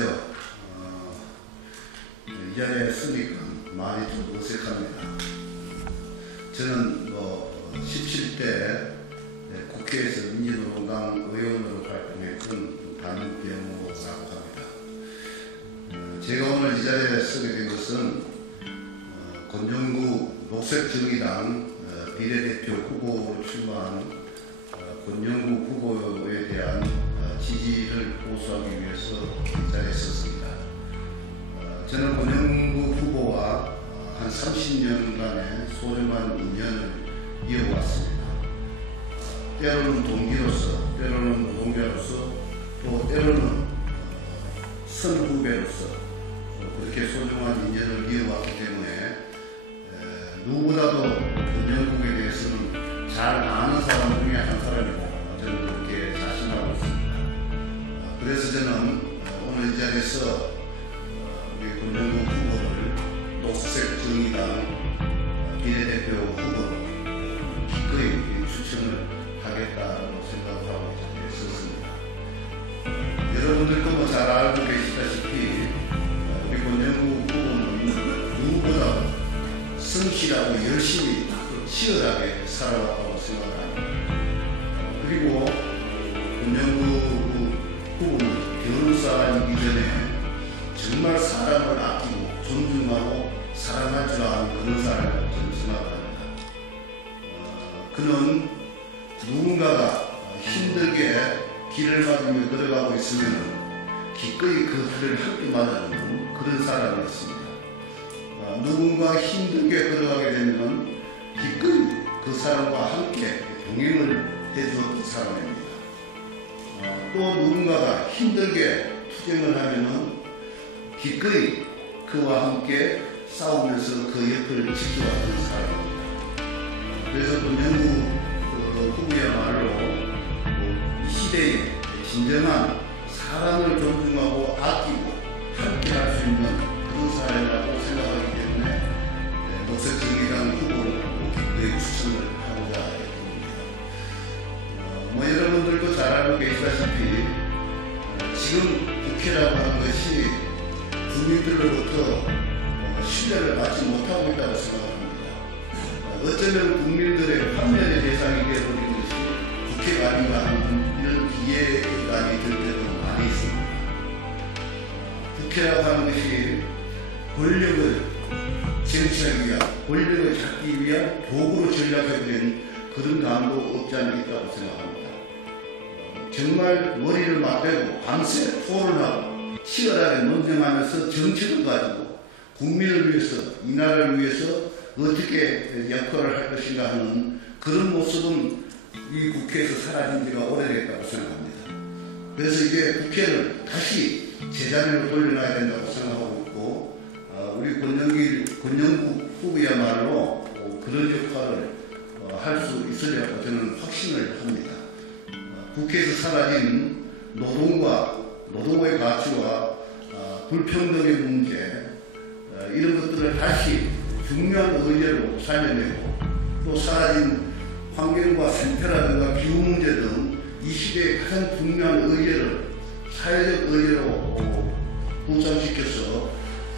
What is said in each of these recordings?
안녕하세요. 이 자리에 쓰니까 많이 좀 어색합니다. 저는 17대 국회에서 민주노동당 의원으로 활동했던 단병호라고 합니다. 제가 오늘 이 자리에 서게 된 것은 권영구 녹색정의당 비례대표 후보로 출마한 권영구 후보에 대한 지지를 호소하기 위해서 이 자리에 섰습니다. 저는 권영구 후보와 한 30년간의 소중한 인연을 이어왔습니다. 때로는 동기로서, 때로는 노동자로서, 또 때로는 선후배로서 그렇게 소중한 인연을 이어왔기 때문에 누구보다도 권영구에 대해서는 잘 아는 사람 중에 한 사람이다. 저는 그렇게 자신하고 있습니다. 그래서 저는 오늘 이 자리에서 우리 권영구 후보를 녹색정의당 비례대표 후보로 기꺼이 추천을 하겠다고 생각을 하고 이 자리에 섰습니다. 여러분들도 잘 알고 계시다시피 우리 권영구 후보는 누구보다 성실하고 열심히 치열하게 살아왔다고 생각합니다. 그리고 권영구 후보는 변호사이기 전에 정말 사람을 아끼고 존중하고 사랑할 줄 아는 그런 사람이라고 저는 생각합니다. 그는 누군가가 힘들게 길을 맞으며 걸어가고 있으면 기꺼이 그 길을 함께 맞아주는 그런 사람이었습니다. 누군가 힘들게 걸어가게 되면 기꺼이 그 사람과 함께 동행을 해주었던 사람입니다. 또 누군가가 힘들게 투쟁을 하면은 기꺼이 그와 함께 싸우면서 그 옆을 지켜왔던 사람입니다. 그래서 권영구 후보야말로 이 시대에 진정한 사람을 존중하고 아끼고 함께 할 수 있는 그런 사람이라고 생각하기 때문에 녹색정의당 후보로 기꺼이 추천을 하고자 했습니다. 여러분들도 잘 알고 계시다시피 지금 국회라고 하는 것이 국민들로부터 신뢰를 받지 못하고 있다고 생각합니다. 어쩌면 국민들의 판단의 대상이 되어버린 것이 국회가 아닌가 하는 이런 기회감이 들 때도 많이 있습니다. 국회라고 하는 것이 권력을 쟁취하기 위한, 권력을 잡기 위한 도구로 전략해버린 그런 감도 없지 않아 있다고 생각합니다. 정말 머리를 맞대고 밤새 토론하고 치열하게 논쟁하면서 정책을 가지고 국민을 위해서, 이 나라를 위해서 어떻게 역할을 할 것인가 하는 그런 모습은 이 국회에서 사라진 지가 오래됐다고 생각합니다. 그래서 이제 국회를 다시 제자리로 돌려놔야 된다고 생각하고 있고, 우리 권영구 후보야말로 그런 역할을 할 수 있으리라고 저는 확신을 합니다. 국회에서 사라진 노동의 가치와 불평등의 문제, 이런 것들을 다시 중요한 의제로 살려내고, 또 사라진 환경과 생태라든가 기후 문제 등 이 시대의 가장 중요한 의제를 사회적 의제로 부상시켜서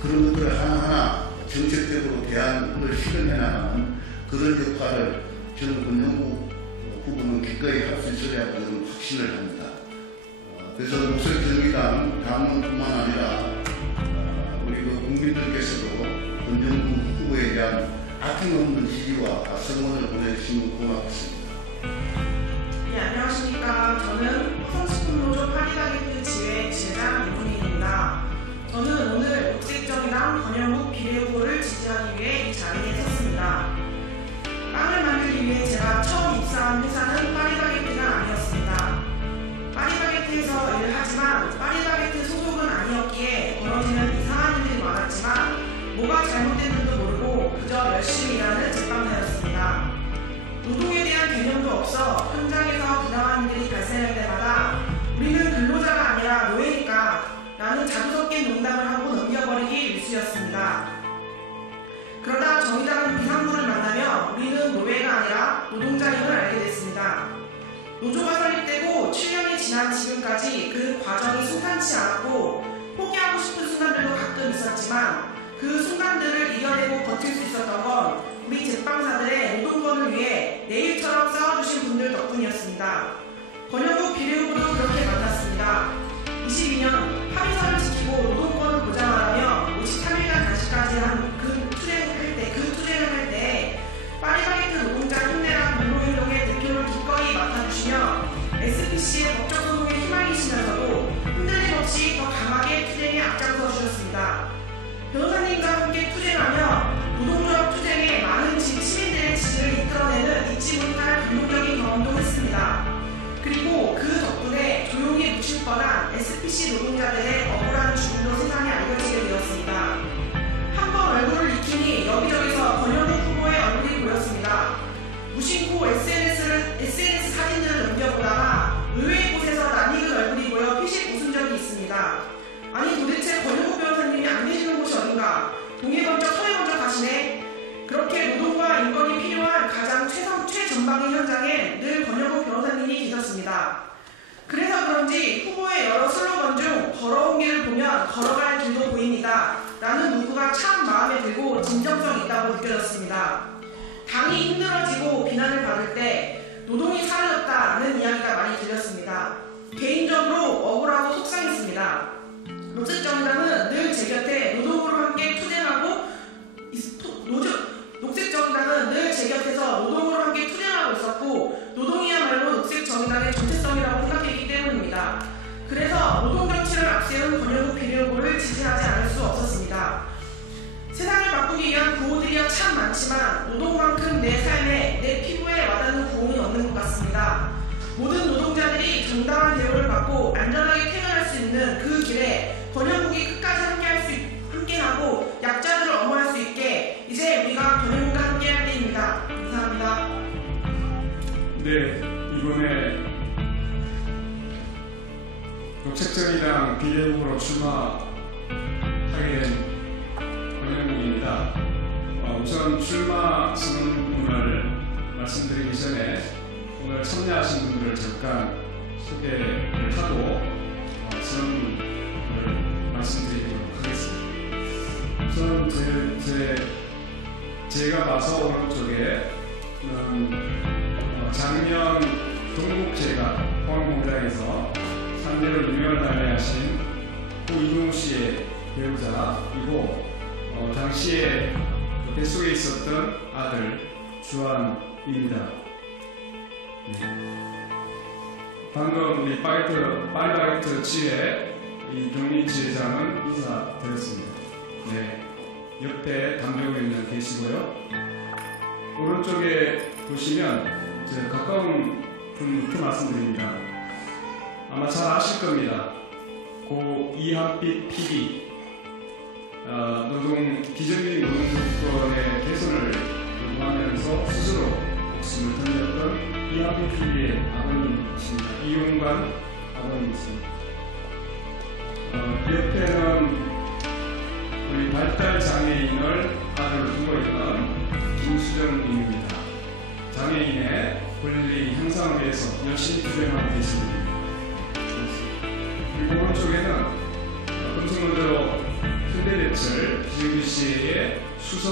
그런 것들을 하나하나 정책적으로 대안을 실현해 나가는 그런 역할을 저는 권영구 후보는 기꺼이 할 수 있으리라고 저는 확신을 합니다. 그래서 녹색정의당 당원뿐만 아니라 우리 국민들께서도 권영구 후보에 대한 아낌없는 지지와 성원을 보내주시면 고맙겠습니다. 네, 안녕하십니까. 저는 성식품노조 파리바게트 지회 지회장 윤문희입니다. 저는 오늘 녹색정의당 권영구 비례후보를 지지하기 위해 이 자리에 섰습니다. 빵을 만들기 위해 제가 처음 입사한 회사는 파리바게트가 아니었습니다. 파리바게트에서 일을 하지만 파리바게트 소속은 아니었기에 벌어지는 이상한 일들이 많았지만 뭐가 잘못됐는지도 모르고 그저 열심히 일하는 제빵사였습니다. 노동에 대한 개념도 없어 현장에서 부당한 일들이 발생할 때마다 우리는 근로자가 아니라 노예니까 라는 자두섞인 농담을 하고 넘겨버리기 일쑤였습니다. 그러다 정의당은 비상구를 만나며 우리는 노예가 아니라 노동자임을 알게 됐습니다. 노조가 설립되고 7년이 지난 지금까지 그 과정이 순탄치 않았고 포기한 순간들도 가끔 있었지만 그 순간들을 이겨내고 버틸 수 있었던 건 우리 제빵사들의 노동권을 위해 내일처럼 싸워주신 분들 덕분이었습니다. 권영국 비례후보도 그렇게 만났습니다. 22년 합의서를 지키고 노동권을 보장하라며 53일간 단식까지 한 그 투쟁을 할 때 파리바게트 노동자 힘내라 공동행동의 대표를 기꺼이 맡아주시며 SPC의 법적 소송에 희망이시면서도 흔들림 없이 더 강하게 투쟁에 앞장서 주셨습니다. 변호사님과 함께 투쟁하며 노동조합 투쟁에 많은 시민들의 지지를 이끌어내는 잊지 못할 감동적인 경험도 했습니다. 그리고 그 덕분에 조용히 묻힐 뻔한 SPC 노동자들의 억울한 죽음도 세상에 알려지게 되었습니다. 한 번 얼굴을 익히니 여기저기서 권영국 후보의 얼굴이 보였습니다. 무심코 SNS 사진들을 넘겨보다가 의외의 곳에서 낯익은 얼굴이 보여 피식 웃은 적이 있습니다. 아니 도대체 권영국 변호사님이 안 계시는 곳이 어딘가? 동해 먼저 서해 먼저 가시네? 그렇게 노동과 인권이 필요한 가장 최전방의 현장에 늘 권영국 변호사님이 계셨습니다. 그래서 그런지 후보의 여러 슬로건 중 걸어온 길을 보면 걸어갈 길도 보입니다. 라는 문구가 참 마음에 들고 진정성 있다고 느껴졌습니다. 당이 힘들어지고 비난을 받을 때 노동이 사라졌다는 이야기가 많이 들렸습니다. 개인적으로 억울하고 속상했습니다. 녹색정당은 늘 제 곁에 노동으로 함께 투쟁하고 녹색정당은 늘 제 곁에서 노동으로 함께 투쟁하고 있었고 노동이야말로 녹색정당의 정체성이라고 생각했기 때문입니다. 그래서 노동정치를 앞세운 권영국 비례후보를 지지하지 않을 수 없었습니다. 세상을 바꾸기 위한 구호들이야 참 많지만 노동만큼 내 삶에 내 피부에 와닿는 구호는 없는 것 같습니다. 모든 노동자들이 정당한 대우를 받고 안전하게 퇴근할 수 있는 그 길에 권영국이 끝까지 함께하고 약자들을 엄호할 수 있게 이제 우리가 권영국과 함께할 때입니다. 감사합니다. 네, 이번에 녹색정의당 비례후보로 출마하게 된 권영국입니다. 우선 출마 선언문을 말씀드리기 전에 오늘 참여하신 분들을 잠깐 소개를 하고 선언문을 말씀드리도록 하겠습니다. 우선 제가 봐서 오른쪽에 작년 동국제가 포항공장에서 3대로 유명을 달리하신 이동우 씨의 배우자이고 당시에 뱃속에 있었던 아들 주한입니다. 네. 방금 우리 파리바게트 지회 이경민 지회장은 인사드렸습니다. 네. 옆에 담배고 있는 계시고요. 오른쪽에 보시면 가까운 분부터 말씀드립니다. 아마 잘 아실 겁니다. 고 이한빛 PD 비정규직 노동조건의 개선을 요구하면서 스스로 목숨을 던졌던 이한빛 PD의 아버님이십니다. 이용관 아버님이십니다. 옆에는 우리 발달 장애인을 아들로 두고 있는 김수정 님입니다. 장애인의 권리 향상을 위해서 열심히 투쟁하고 계십니다. 그리고 오른쪽에는 금속노조 현대대철 비정규직의 수석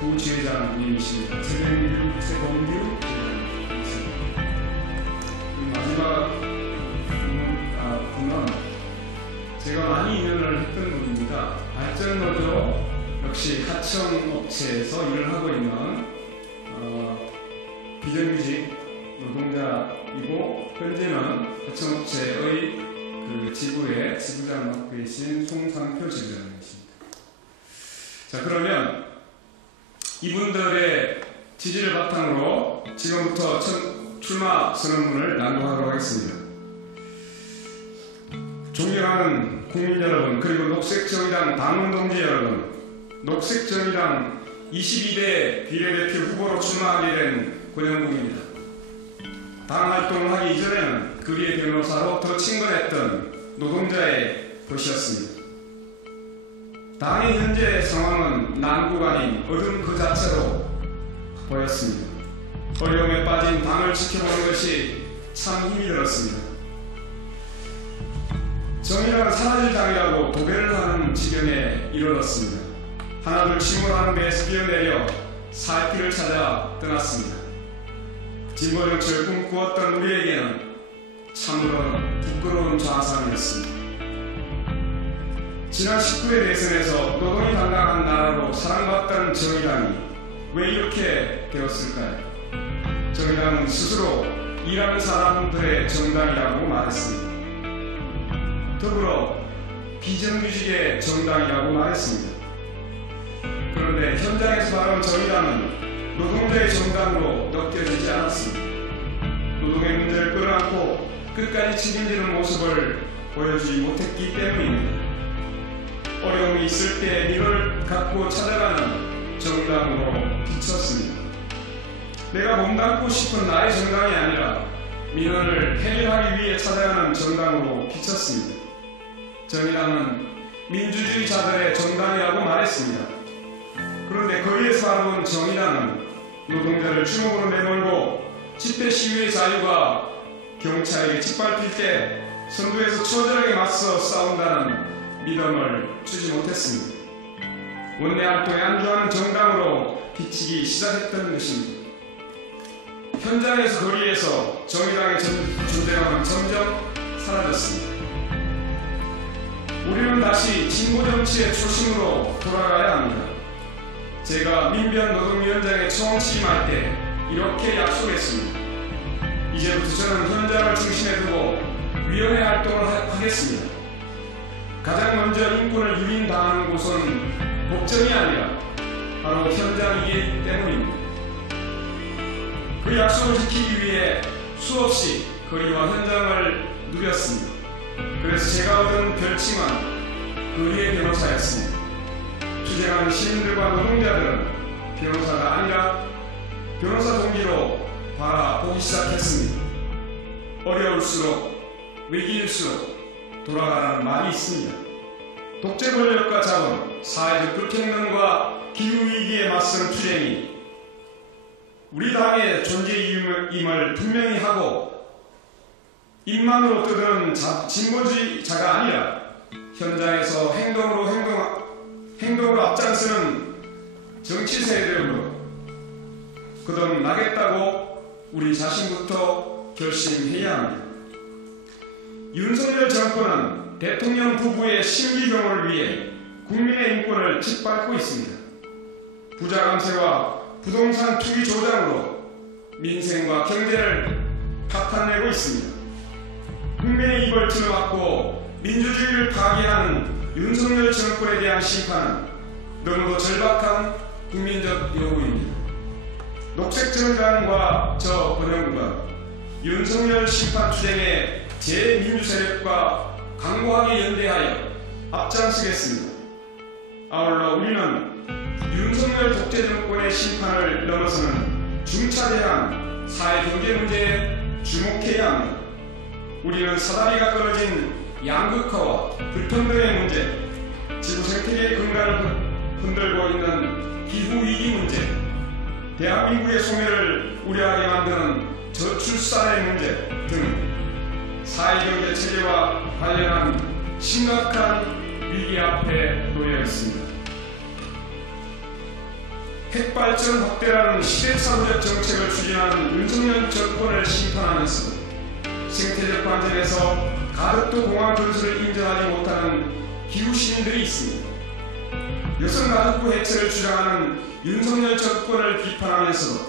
부지회장님이십니다. 최범규 지회장님이십니다. 마지막 분은 제가 많이 인연을 했던 분입니다. 발전노조 역시 하청업체에서 일을 하고 있는 비정규직 노동자이고 현재는 하청업체의 지부의 지부장을 맡고 계신 송상표 지부장님이십니다. 자, 그러면 이분들의 지지를 바탕으로 지금부터 출마 선언문을 낭독하도록 하겠습니다. 존경하는 국민 여러분, 그리고 녹색정의당 당원 동지 여러분, 녹색정의당 22대 비례대표 후보로 출마하게 된 권영국입니다. 당 활동을 하기 이전에는 거리의 변호사로 더 친근했던 노동자의 것이었습니다. 당의 현재 상황은 난국 아닌 어둠 그 자체로 보였습니다. 어려움에 빠진 당을 지켜보는 것이 참 힘이 들었습니다. 정의당은 사라질 당이라고 도배를 하는 지경에 이르렀습니다. 하나둘 침몰하는 배에서 뛰어내려 살 길을 찾아 떠났습니다. 진보 정치를 꿈꾸었던 우리에게는 참으로 부끄러운 좌상이었습니다. 지난 19대 대선에서 노동이 당당한 나라로 사랑받던 정의당이 왜 이렇게 되었을까요? 정의당은 스스로 일하는 사람들의 정당이라고 말했습니다. 더불어 비정규직의 정당이라고 말했습니다. 그런데 현장에서 말하는 정의당은 노동자의 정당으로 느껴지지 않았습니다. 노동의 문제를 끌어안고 끝까지 책임지는 모습을 보여주지 못했기 때문입니다. 어려움이 있을 때 민원을 갖고 찾아가는 정당으로 비쳤습니다. 내가 몸담고 싶은 나의 정당이 아니라 민원을 해결하기 위해 찾아가는 정당으로 비쳤습니다. 정의당은 민주주의자들의 정당이라고 말했습니다. 그런데 거리에서 바라본 정의당은 노동자를 주먹으로 내몰고 집회 시위의 자유가 경찰에게 짓밟힐 때 선두에서 처절하게 맞서 싸운다는 믿음을 주지 못했습니다. 원내활동에 안주하는 정당으로 비치기 시작했던 것입니다. 현장에서 거리에서 정의당의 존재감은 점점 사라졌습니다. 우리는 다시 진보정치의 초심으로 돌아가야 합니다. 제가 민변 노동위원장에 처음 취임할 때 이렇게 약속했습니다. 이제부터 저는 현장을 중심에 두고 위원회 활동을 하겠습니다. 가장 먼저 인권을 유린당하는 곳은 법정이 아니라 바로 현장이기 때문입니다. 그 약속을 지키기 위해 수없이 거리와 현장을 누볐습니다. 그래서 제가 얻은 별칭은 거리의 변호사였습니다. 투쟁하는 시민들과 노동자들은 변호사가 아니라 변호사 동기로 바라보기 시작했습니다. 어려울수록 위기일수록 돌아가라는 말이 있습니다. 독재 권력과 자본, 사회적 불평등과 기후위기에 맞선 투쟁이 우리 당의 존재 이유임을 분명히 하고 입만으로 떠드는 진보주의자가 아니라 현장에서 행동으로 앞장서는 정치 세력으로 거듭나겠다고 우리 자신부터 결심해야 합니다. 윤석열 정권은 대통령 부부의 심기경을 위해 국민의 인권을 짓밟고 있습니다. 부자 감세와 부동산 투기 조장으로 민생과 경제를 파탄내고 있습니다. 국민의 입을 틀어막고 민주주의를 파괴하는 윤석열 정권에 대한 심판은 너무도 절박한 국민적 요구입니다. 녹색정당과 저 번영구가 윤석열 심판투쟁에 제민주세력과 강고하게 연대하여 앞장서겠습니다. 아울러 우리는 윤석열 독재 정권의 심판을 넘어서는 중차대한 사회경제 문제에 주목해야 합니다. 우리는 사다리가 끊어진 양극화와 불평등의 문제, 지구 생태계의 근간을 흔들고 있는 기후위기 문제, 대한민국의 소멸을 우려하게 만드는 저출산의 문제 등 사회경제 체계와 관련한 심각한 위기 앞에 놓여 있습니다. 핵발전 확대라는 시대착오적 정책을 추진하는 윤석열 정권을 심판하면서 생태적 관점에서 가덕도 공항 건설을 인정하지 못하는 기후시민들이 있습니다. 여성가족부 해체를 주장하는 윤석열 정권을 비판하면서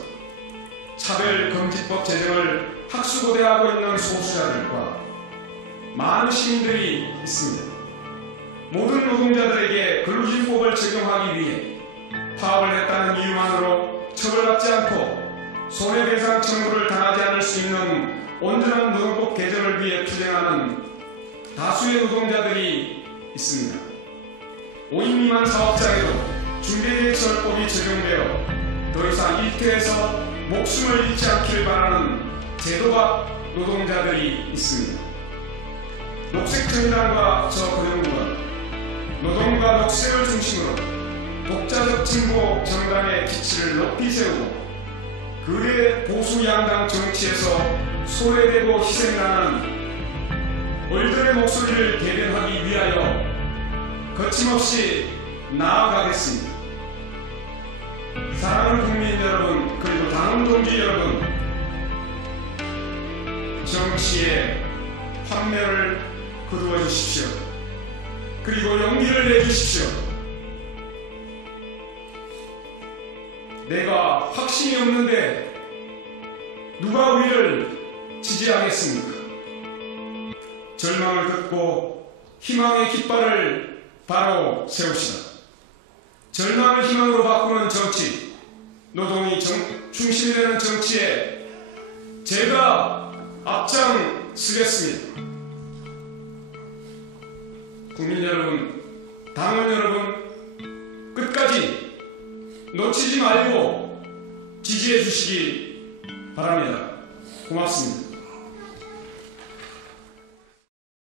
차별금지법 제정을 학수고대하고 있는 소수자들과 많은 시민들이 있습니다. 모든 노동자들에게 근로기준법을 적용하기 위해 파업을 했다는 이유만으로 처벌받지 않고 손해배상 청구를 당하지 않을 수 있는 온전한 노동법 개정을 위해 투쟁하는 다수의 노동자들이 있습니다. 5인 미만 사업장에도 중대재해처벌법이 적용되어 더 이상 일터에서 목숨을 잃지 않기를 바라는 제도 밖 노동자들이 있습니다. 녹색정당과 저 거정부가 노동과 녹색을 중심으로 독자적 진보 정당의 기치를 높이 세우고 그의 보수 양당 정치에서 소외되고 희생당하는 우리들의 목소리를 대변하기 위하여 거침없이 나아가겠습니다. 사랑하는 국민 여러분, 그리고 당원 동지 여러분, 정치에 환멸을 거두어 주십시오. 그리고 용기를 내주십시오. 내가 확신이 없는데 누가 우리를 지지하겠습니까? 절망을 긋고 희망의 깃발을 바로 세웁시다. 절망을 희망으로 바꾸는 정치, 노동이 중심이 되는 정치에 제가 앞장서겠습니다. 국민 여러분, 당원 여러분, 끝까지 놓치지 말고 지지해 주시기 바랍니다. 고맙습니다.